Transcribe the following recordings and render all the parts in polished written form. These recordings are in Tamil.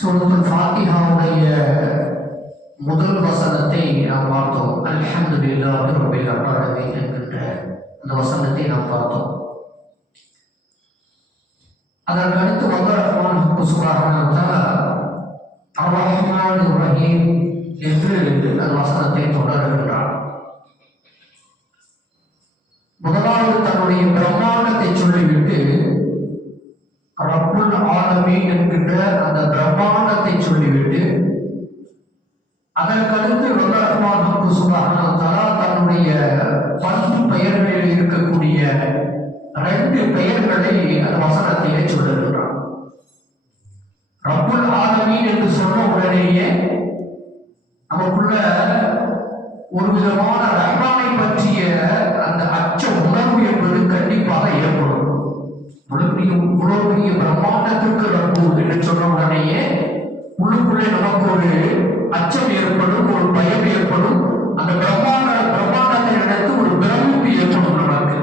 சூரத்துல் ஃபாத்திஹாவுடைய முதல் வசனத்தை நாம் பார்த்தோம். அல்ஹம்துலில்லாஹி ரப்பில் ஆலமீன் என்கின்ற அந்த வசனத்தை நாம் பார்த்தோம். அதற்கு அடுத்து வல்லர் ரஹ்மான் சுப்ஹானஹு வ தஆலா அர்-ரஹ்மானிர் ரஹீம் என்று அந்த வசனத்தை தொடர்கிறார். முதலாவது தன்னுடைய பிரம்மாண்டத்தை சொல்லிவிட்டு ரப்புல் ஆலமீன் என்கின்ற அந்த பிரம்மாண்டத்தை சொல்லிவிட்டு அதற்கடுத்து வல்லர் ரஹ்மான் சுப்ஹானஹு வ தஆலா தன்னுடைய பண்பு பெயர்களில் இருக்கக்கூடிய ரெண்டு பெயர்களை அந்த வசனத்திலே சொல்லுகிறார். ரப்புல் ஆலமீன் என்று சொன்ன உடனேயே நமக்குள்ள ஒரு விதமான ரஹ்மானை பற்றிய அந்த அச்ச உணர்வு என்பது கண்டிப்பாக ஏற்படும். இவ்வளவு பெரிய பிரம்மாண்டத்திற்கு ரப்பு என்று சொன்ன உடனேயே உள்ளுக்குள்ளே நமக்கு ஒரு அச்சம் ஏற்படும், ஒரு பயம் ஏற்படும். அந்த பிரம்மாண்டத்தை நினைத்து ஒரு பிரமிப்பு ஏற்படும். நமக்கு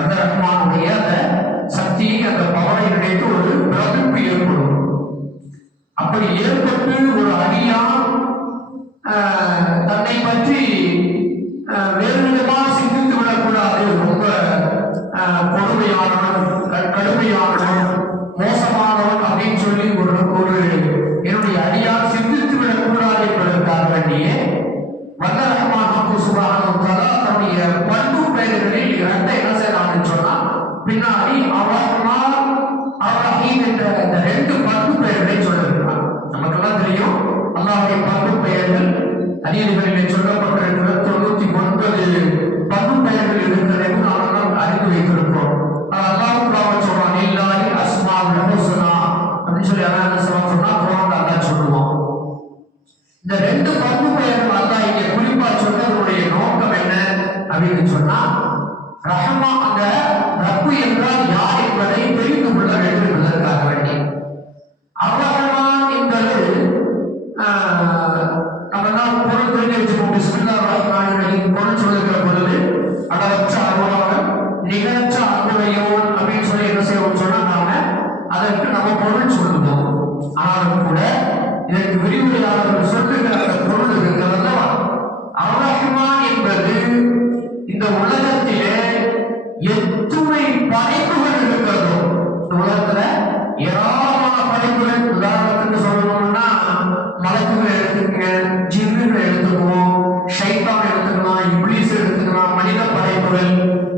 அந்த ரஹ்மானுடைய அந்த சக்தி, அந்த பவரை நினைத்து ஒரு பிரமிப்பு ஏற்படும். அப்படி ஏற்பட்டு ஒரு அடியான் தன்னை பற்றி வேறு விதமாக சிந்தித்து விடக்கூடாது. ரொம்ப கொடுமையானவன், கடுமையானவன், மோசமானவன் அப்படின்னு சொல்லி ஒரு என்னுடைய அடியான் சிந்தித்து விடக்கூடாது என்பதற்காக வேண்டியே வல்லர் ரஹ்மான் சுப்ஹானஹு வ தஆலா தன்னுடைய பண்பு பெயர்களில் இரண்டை என்ன செய்யறான்னு சொன்னா பின்னாடி அர்-ரஹ்மான் அர்-ரஹீம் என்ற இந்த ரெண்டு பண்பு பெயர்களை சொல்லுகிறார். நமக்கெல்லாம் தெரியும் அல்லாஹ்வுடைய பண்பு பெயர்கள் ஹதீஸ்களிலே சொல்லப்பட்டிருக்கிற 99 பண்பு பெயர்கள் இருக்கிறது என்று நாம் அறிந்து வைத்திருக்கிறோம். அல்லாஹ் சொல்றான் இல்லாஹி அஸ்மாஉல் ஹுஸ்னா அப்படின்னு சொல்லி அல்லாஹ் சொன்னா குர்ஆன்ல அல்லாஹ் சொல்லுவான். இந்த ரெண்டு பண்பு பெயர்கள் அல்லாஹ் இங்கே குறிப்பா சொன்னதனுடைய நோக்கம் என்ன அப்படின்னு சொன்னா ரஹ்மான், அந்த ரப்பு என்றால் யார் என்பதை தெரிந்து கொள்ள வேண்டும் என்பதற்காக வேண்டி. அர்-ரஹ்மான் என்பது நம்ம பொருள் தெரிஞ்சு வச்சுக்கோம். பிஸ்மில்லாஹிர் ரஹ்மானிர் ரஹீம் பொருள் சொல்லுகிற பொழுது அளவற்ற அருளாளன், நிகரற்ற அன்புடையோன் அப்படின்னு சொல்லி என்ன செய்வோம் சொன்னா நாம அதற்கு நம்ம பொருள் சொல்லுவோம். ஆனாலும் கூட இதற்கு விரிவுரையாளர்கள் சொல்லுகிற அந்த பொருள் இருக்கிறது. அர்-ரஹ்மான் என்பது இந்த உலகத்திலே எத்துணை படைப்புகள் இருக்கிறதோ, இந்த உலகத்துல ஏராளமான படைப்புகள். உதாரணத்துக்கு சொல்லணும்னா மலக்குகள் எடுத்துக்கங்க, ஜின்னுகள் எடுத்துக்குவோம், ஷைத்தான் எடுத்துக்கலாம், இப்லீஸ் எடுத்துக்கலாம், மனித படைப்புகள்,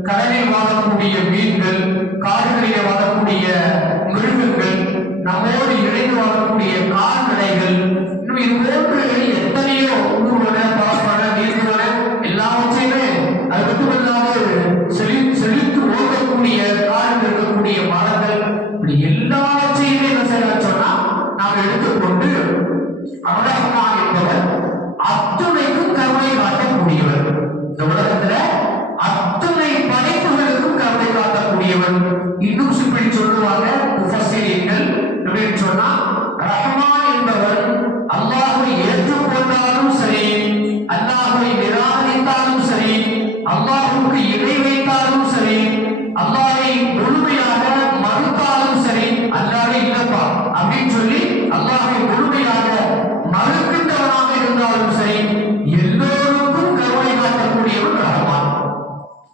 கடலில் வாழக்கூடிய மீன்கள், காடுகளிலே வாழக்கூடிய மிருகங்கள், நம்மோடு இணைந்து வாழக்கூடிய கால்நடைகள், இன்னும் இது போன்று எத்தனையோ ஊர்வன, பரப்பன, நீர்வன எல்லாவற்றையுமே அது மட்டுமல்லாது செழித்து ஓடக்கூடிய காலில் இருக்கக்கூடிய மரங்கள், இப்படி எல்லாவற்றையுமே என்ன செய்யலாம் சொன்னா நாம் எடுத்துக்கொண்டு அர்-ரஹ்மான் என்பவர் அத்துணைக்கும் கருணை காட்டக்கூடியவர். இந்த உலகத்துல அத்துணை படைப்புகளுக்கும் கருணை காட்டக்கூடியவர். இன்னும் சிப்படி சொல்லுவாங்க முஃபஸ்ஸிரீன்கள் அப்படின்னு சொன்னா ரஹ்மான் என்பவர் அல்லாஹ்வை ஏற்றுக்கொண்டாலும் சரி, அல்லாஹ்வை நிராகரித்தாலும் சரி, அல்லாஹ்வுக்கு இணை வைத்தாலும் சரி, அல்லாஹ்வை முழுமையாக மறுத்தாலும் சரி, அல்லாஹ்வே இல்லப்பா அப்படின்னு சொல்லி அல்லாஹ்வை முழுமையாக மறுக்கின்றவனாக இருந்தாலும் சரி, எல்லோருக்கும் கருணை காட்டக்கூடியவன் ரஹ்மான்.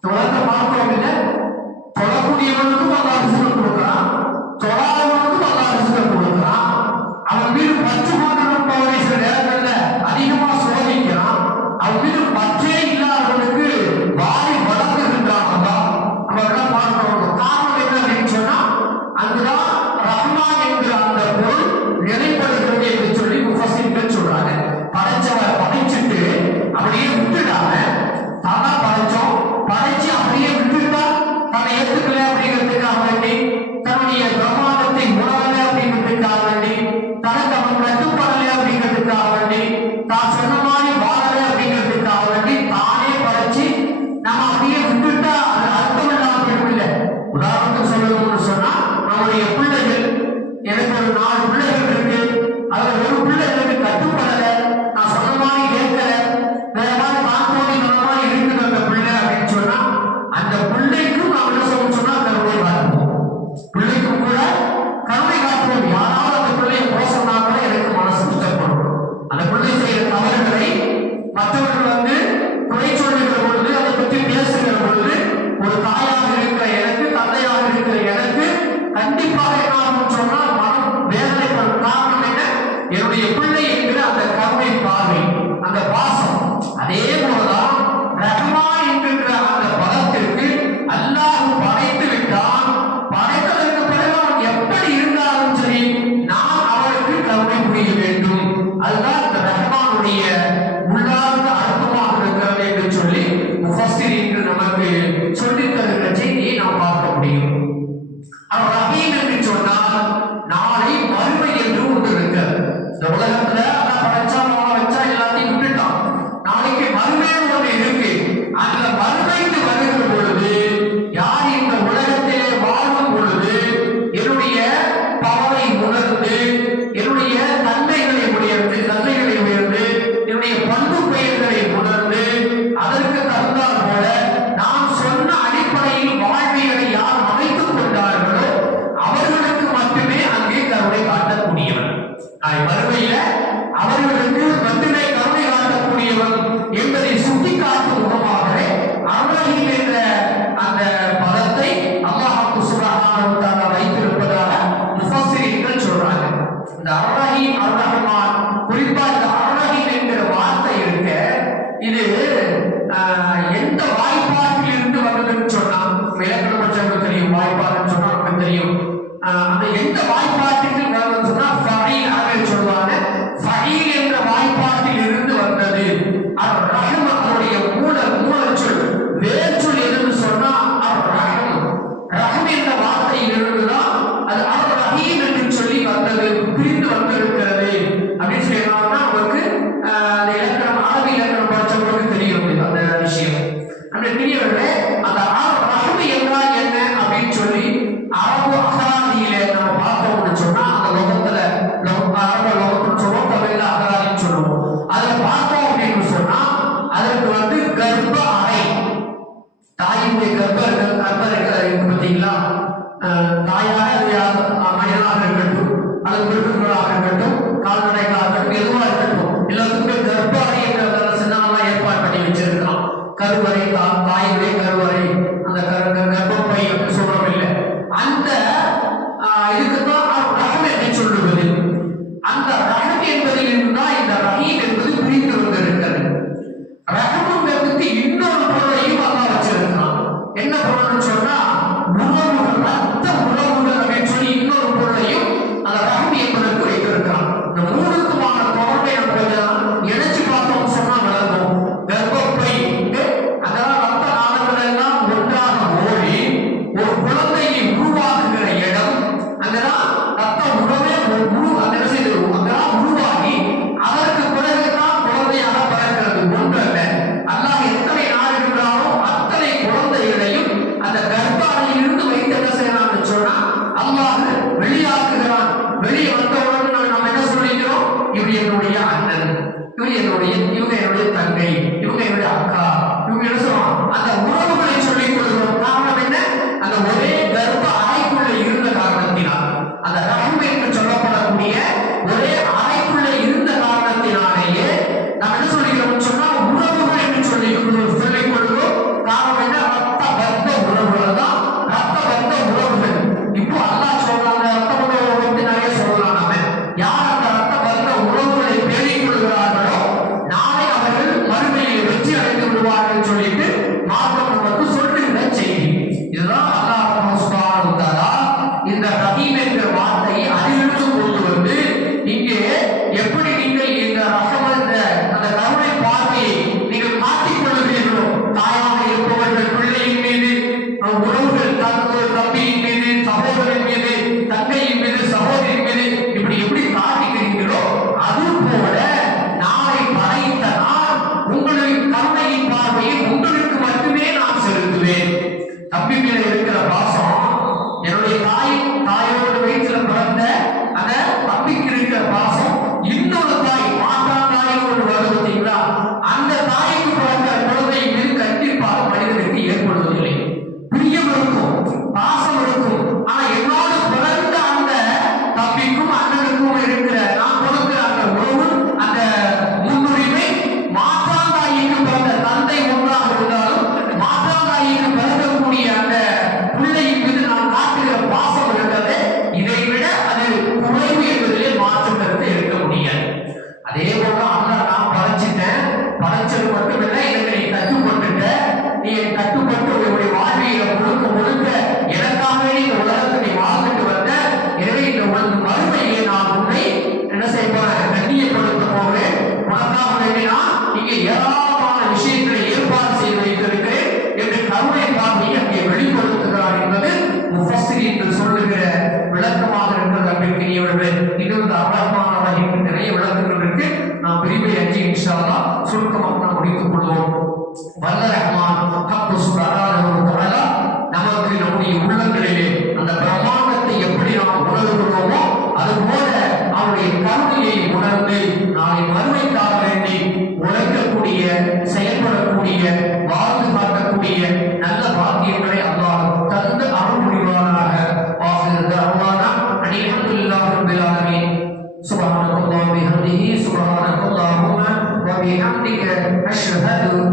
தொடர்ந்து பார்க்கிறோம் இல்ல, தொழக்கூடியவனுக்கும் அல்லாஹ் ரிஸ்க் கொடுக்கிறான், தொழாதவனுக்கும் அல்லாஹ் ரிஸ்க் கொடுக்கிறான். அவன் மீது பற்று கொண்டிருப்பவரை சில நேரங்கள்ல அதிகமா சோதிக்கிறான். அவன் மீது பற்றே இல்லாதவனுக்கு வாரி வளர்க்குகின்றான். அவர்கள் பார்க்கிறோம். காரணம் என்ன அப்படின்னு சொன்னா அங்குதான் ரஹ்மான் என்கிற அந்த பொருள் நிலைப்படுகிறது. மறுமையில அவர்களுக்கு மட்டுமே கருணை காட்டக்கூடியவன் என்பதை சுட்டிக்காட்டும் முகமாகவே அர்ரஹீம் என்ற அந்த பதத்தை அல்லாஹ் சுப்ஹானஹு வ தஆலா வைத்திருப்பதாக முஃபஸ்ஸிரீன்கள் சொல்றாங்க. இந்த அர்ரஹீம் அர் ரஹ்மான், குறிப்பா இந்த அர்ரஹீம் என்கிற வார்த்தை இருக்க, இது எந்த வாய்ப்பாட்டில் இருந்து வந்ததுன்னு சொன்னா, இலக்கணம் படிச்சவங்களுக்கு தெரியும். வாய்ப்பாடுன்னு சொன்னா நமக்கு தெரியும். அந்த எந்த வாய்ப்பாட்டில் வந்ததுன்னு சொன்னா ஃபஈல் அப்படின்னு சொல்லுவாங்க. ஃபஈல் என்ற வாய்ப்பாட்டில் இருந்து வந்தது. அர் ரஹ்ம் அதனுடைய மூலச்சொல், வேர்ச்சொல் எதுன்னு சொன்னா அர் ரஹ்ம். ரஹ்ம் என்ற வார்த்தையில் இருந்துதான் அது அர் ரஹீம் என்று சொல்லி வந்தது, பிரிந்து வந்திருக்கிறது அப்படின்னு சொல்லி நமக்கு அந்த இலக்கணம், அரபி இலக்கணம் படிச்சவங்களுக்கு தெரியும் அந்த விஷயம். அந்த பெரியவர்களே, அந்த அர் ரஹ்ம் என்றால் என்ன அப்படின்னு சொல்லி அரபு அகராதியில நம்ம பார்த்தோம்னு சொன்னா, அந்த லோகத்துல அரபு லோகத்துன்னு சொல்லுவோம், தமிழ்ல அகராதின்னு சொல்லுவோம். அதுல பார்த்தோம் அப்படின்னு சொன்னா அதற்கு கர்ப்ப அறை, தாயுடைய கர்ப்பம் இருக்கு பார்த்தீங்களா, தாயாக மனிதனாக இருக்கட்டும் அல்லது மிருகங்களாக இருக்கட்டும் கால்நடைகளாக இருக்கட்டும் எதுவாக இருக்கட்டும் எல்லாத்துக்குமே கர்ப்ப அறை என்ற சின்னமா ஏற்பாடு பண்ணி வச்சிருக்கிறோம். கருவறை, தாயுடைய கருவறை, அந்த கர்ப்பப்பை அப்படின்னு சொல்றோம் இல்லை, அந்த இதுக்குதான் ரஹம் என்று சொல்லுவது. அந்த ரஹம் என்பதில் இருந்தால் இந்த ரஹீம் என்பது பிரிந்து வந்திருக்கிறது. ரஹமுங்கிறதுக்கு இன்னொரு பொருளையும் அல்லாஹ் வச்சிருக்கிறான். என்ன பொருள்னு சொன்னா உறவுகள், ரத்த உறவுகள் அப்படின்னு சொல்லி இன்னொரு பொருளையும் அந்த ரஹம் என்பதற்கு வைத்திருக்கிறான். இந்த மூணுக்குமான தொடர்பை நம்ம கொஞ்சம் இணைச்சு பார்த்தோம்னு சொன்னா வளர்ந்தோம். கர்ப்பப்பை, அதெல்லாம் ரத்த நாளங்கள் எல்லாம் ஒன்றாக ஓடி ஒரு குழந்தையை உருவாக்குகிற இடம், அங்கதான் ரத்த உறவே அங்கதான் உருவாகி அதற்கு பிறகுதான் குழந்தையாக பிறக்கிறது. ஒன்றல்ல, அல்லாஹ் எத்தனை நாள் இருக்கிறாரோ அத்தனை குழந்தைகளையும் அந்த கர்ப்பாலையில் இருந்து வைத்து என்ன செய்யறான்னு சொன்னா அல்லாஹ் வெளியாக்குகிறான். வெளியே வந்தவுடன் நம்ம என்ன சொல்லிக்கிறோம், இவரு என்னுடைய அண்ணன், இவங்க என்னுடைய தங்கை, இவங்க என்னுடைய அக்கா, இவங்க என்ன சொல்லுவோம், அந்த உறவுகளை சொல்லிக் கொள்கிறோம். காரணம் என்ன, அந்த ஒரே கர்ப்ப அறைக்குள்ள இருந்த காரணத்தினால், அந்த ரஹம் என்று சொல்லப்படக்கூடிய ஒரே அறைக்குள்ள இருந்த காரணத்தினாலேயே நாம் என்ன சொல்லிக்கிறோம் சொன்னா உறவுகள் என்று சொல்லிக் கொள்கிறோம். காரணம் என்ன, ரத்த பந்த உறவுகள் தான் ரத்த பந்த உறவுகள். இப்போ அல்லாஹ் சொல்றாங்க ரத்த பந்த உறவுகளை நிறைய சொல்லலாம். நாம யார் அந்த ரத்த பந்த உறவுகளை பேணிக் கொள்கிறார்களோ நாளை அவர்கள் மறுமையில் வெற்றி அடைந்து விடுவார்கள் சொல்லிட்டு மார்க்கம் நமக்கு சொல்லுகிற செய்தி. இதுதான் அல்லாஹ் சுப்ஹானஹு வ தஆலா இந்த ரஹீம் என்ற வார்த்தையை அதிலிருந்து கொண்டு வந்து இங்கே எப்படி நீங்கள் இந்த ரஹம் என்ற அந்த கருணை பார்வையை நீங்கள் மாற்றிக் கொள்கிறீர்களோ, தாயாக இருப்பவர்கள் பிள்ளையின் மீது, உறவுகள் தம்பியின் மீது, சகோதரின் மீது, தங்கையின் மீது, சகோதரின் மீது, இப்படி எப்படி காட்டுகிறீர்களோ அது போல நாளை படைத்த நான் உங்களின் கருணையின் பார்வையை உங்களுக்கு மட்டுமே நான் செலுத்துவேன். தம்பி மேல இருக்கிற பாசம், என்னுடைய தாயோடு வயிற்றுல பிறந்த அந்த தம்பிக்கு இருக்கிற பாசம் இன்னொரு தாய், மாற்றான் தாய் ஒன்று வருது பார்த்தீங்களா, அந்த தாய்க்கு பிறந்த குழந்தை மீது கண்டிப்பாக மனிதனுக்கு ஏற்படுவதில்லை. பிரியம் இருக்கும், பாசம் இருக்கும். ஆனா என்னோடு பிறந்த அந்த தம்பிக்கும் அண்ணனுக்கும் இருக்கிற நான் கொடுக்கிற அந்த உறவு, அந்த முன்னுரிமை மாற்றான் தாய்க்கு பிறந்த தந்தை ஒன்றாக இருந்தாலும் மாற்றான் தாய்க்கு பிறக்கக்கூடிய அந்த பிள்ளையின் மீது நான் காட்டுகிற பாசம் இருக்கிறது, இதை விட அது குறைவு என்பதிலே மாற்று கருத்து இருக்க முடியாது. அதே போல அண்ணன் நான் படைச்சிட்டேன், படைச்சது மட்டுமில்லை, எனக்கு நீ கட்டுப்பட்டுட்ட, நீ கட்டுப்பட்டு உன்னுடைய வாழ்வியை முழுக்க எனக்காகவே இந்த உலகத்தை நீ வாழ்ந்துட்டு வந்த. எனவே இந்த மறுமையை நான் உன்னை என்ன செய்ய போறேன், கண்ணியப்படுத்த போகிறேன். உனக்காக வேண்டி நான் இங்கே ஏராளமான விஷயங்களை ஏற்பாடு செய்து வைத்திருக்கிறேன் என்று கருணை பார்வையை அங்கே வெளிப்படுத்துகிறார் என்பது முஃபஸ்ஸிரீன்கள் சொல்லுகிற விளக்கமாக இருக்கிறது. அன்பிற்குரியவர்களே, இது வந்து அர்ரஹ்மான் ரஹீம் நிறைய விளக்கங்கள் இருக்கு. நாம் பிரிவை 5 இன்ஷா அல்லாஹ் சுருக்கமாக நாம் முடித்துக் கொள்வோம். வல்ல ரஹ்மான் ஹக்கு சுப்ஹானஹு வ தஆலா நமக்கு நம்முடைய உள்ளங்களிலே அந்த பிரமாணத்தை எப்படி நாம் உணர்கிறோமோ அதுபோல அவருடைய கருணையை உணர்ந்து நாளை மறுமைக்காக வேண்டி உழைக்கக்கூடிய, செயல்படக்கூடிய, வாழ்ந்து காட்டக்கூடிய நல்ல பாக்கியங்களை அல்லாஹ் தந்து அருள் புரிவானாக. அல்ஹம்துலில்லாஹி ரப்பில் ஆலமீன். சுப்ஹானல்லாஹ். பிடிக்க அஷ்ஹது